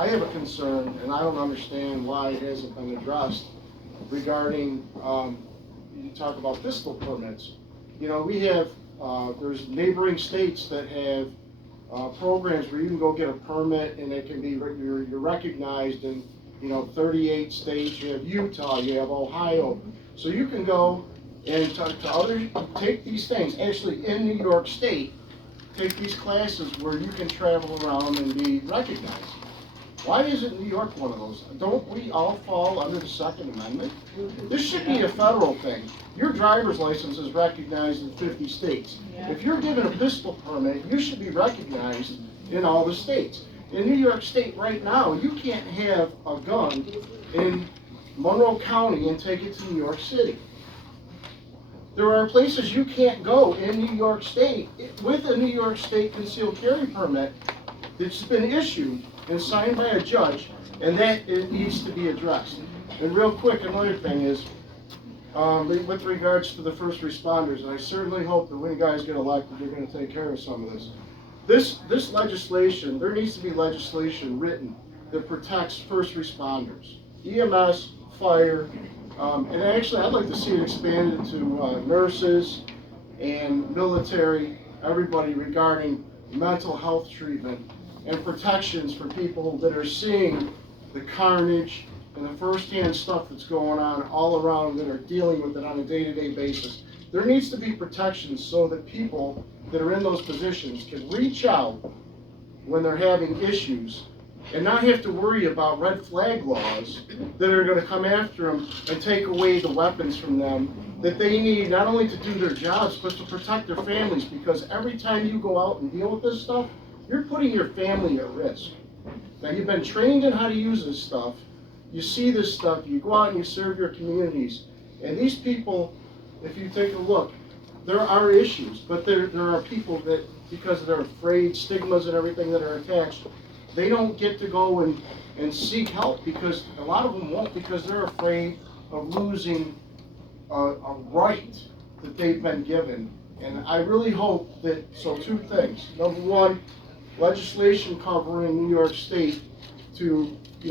I have a concern, and I don't understand why it hasn't been addressed regarding, you talk about pistol permits. You know, we have, there's neighboring states that have programs where you can go get a permit and it can be, you're recognized in, 38 states. You have Utah, you have Ohio. So you can go and take these things, actually in New York State, take these classes where you can travel around and be recognized. Why isn't New York one of those? Don't we all fall under the Second Amendment? This should be a federal thing. Your driver's license is recognized in 50 states. If you're given a pistol permit, you should be recognized in all the states. In New York State right now, you can't have a gun in Monroe County and take it to New York City. There are places you can't go in New York State with a New York State concealed carry permit that's been issued and signed by a judge, and that it needs to be addressed. And real quick, another thing is, with regards to the first responders, and I certainly hope that when you guys get elected, you're going to take care of some of this. This legislation, there needs to be legislation written that protects first responders, EMS, fire, and actually I'd like to see it expanded to nurses and military, everybody regarding mental health treatment and protections for people that are seeing the carnage and the firsthand stuff that's going on all around that are dealing with it on a day-to-day basis. There needs to be protections so that people that are in those positions can reach out when they're having issues and not have to worry about red flag laws that are going to come after them and take away the weapons from them that they need not only to do their jobs but to protect their families, because every time you go out and deal with this stuff, you're putting your family at risk. Now, you've been trained in how to use this stuff. You see this stuff, you go out and you serve your communities. And these people, if you take a look, there are issues, but there are people that, because they're afraid, stigmas and everything that are attached, they don't get to go and seek help, because a lot of them won't, because they're afraid of losing a right that they've been given. And I really hope that, so two things. Number one, legislation covering New York State to be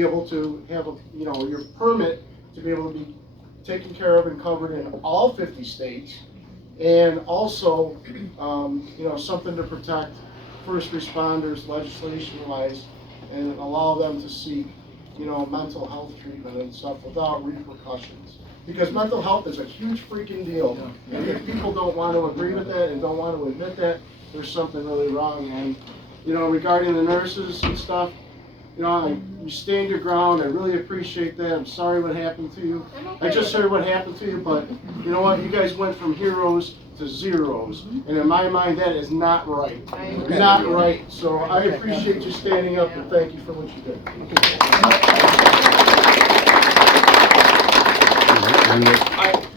able to have your permit to be able to be taken care of and covered in all 50 states, and also something to protect first responders legislation-wise and allow them to seek mental health treatment and stuff without repercussions. Because mental health is a huge freaking deal, and if people don't want to agree with that and don't want to admit that, there's something really wrong. And regarding the nurses and stuff, you stand your ground. I really appreciate that. I'm sorry what happened to you. I just heard what happened to you, but you know what? You guys went from heroes to zeros, and in my mind, that is not right. Not right. So I appreciate you standing up, and thank you for what you did.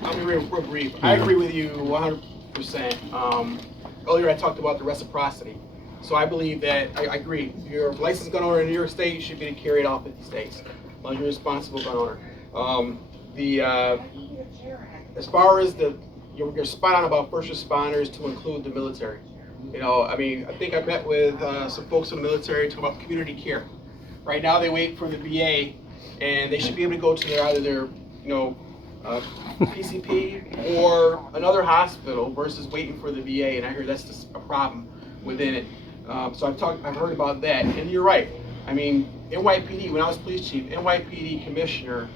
I'll be real brief. I agree with you 100%. Earlier I talked about the reciprocity. So I believe that, I agree, your licensed gun owner in New York State should be carried off 50 states, as long as you're a responsible gun owner. As far as you're spot on about first responders to include the military. I think I met with some folks in the military talking about community care. Right now they wait for the VA, and they should be able to go to either their PCP or another hospital versus waiting for the VA, and I hear that's just a problem within it. So I've heard about that, and you're right. I mean, NYPD, when I was police chief, NYPD commissioner,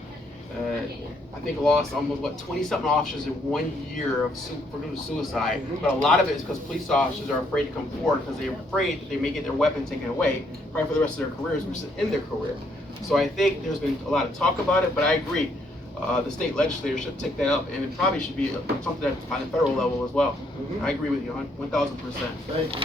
I think lost almost 20-something officers in 1 year for due to suicide. But a lot of it is because police officers are afraid to come forward because they're afraid that they may get their weapon taken away, probably for the rest of their careers, which is in their career. So I think there's been a lot of talk about it, but I agree. The state legislature should take that up, and it probably should be something that's on the federal level as well. I agree with you 1,000%. Thank you.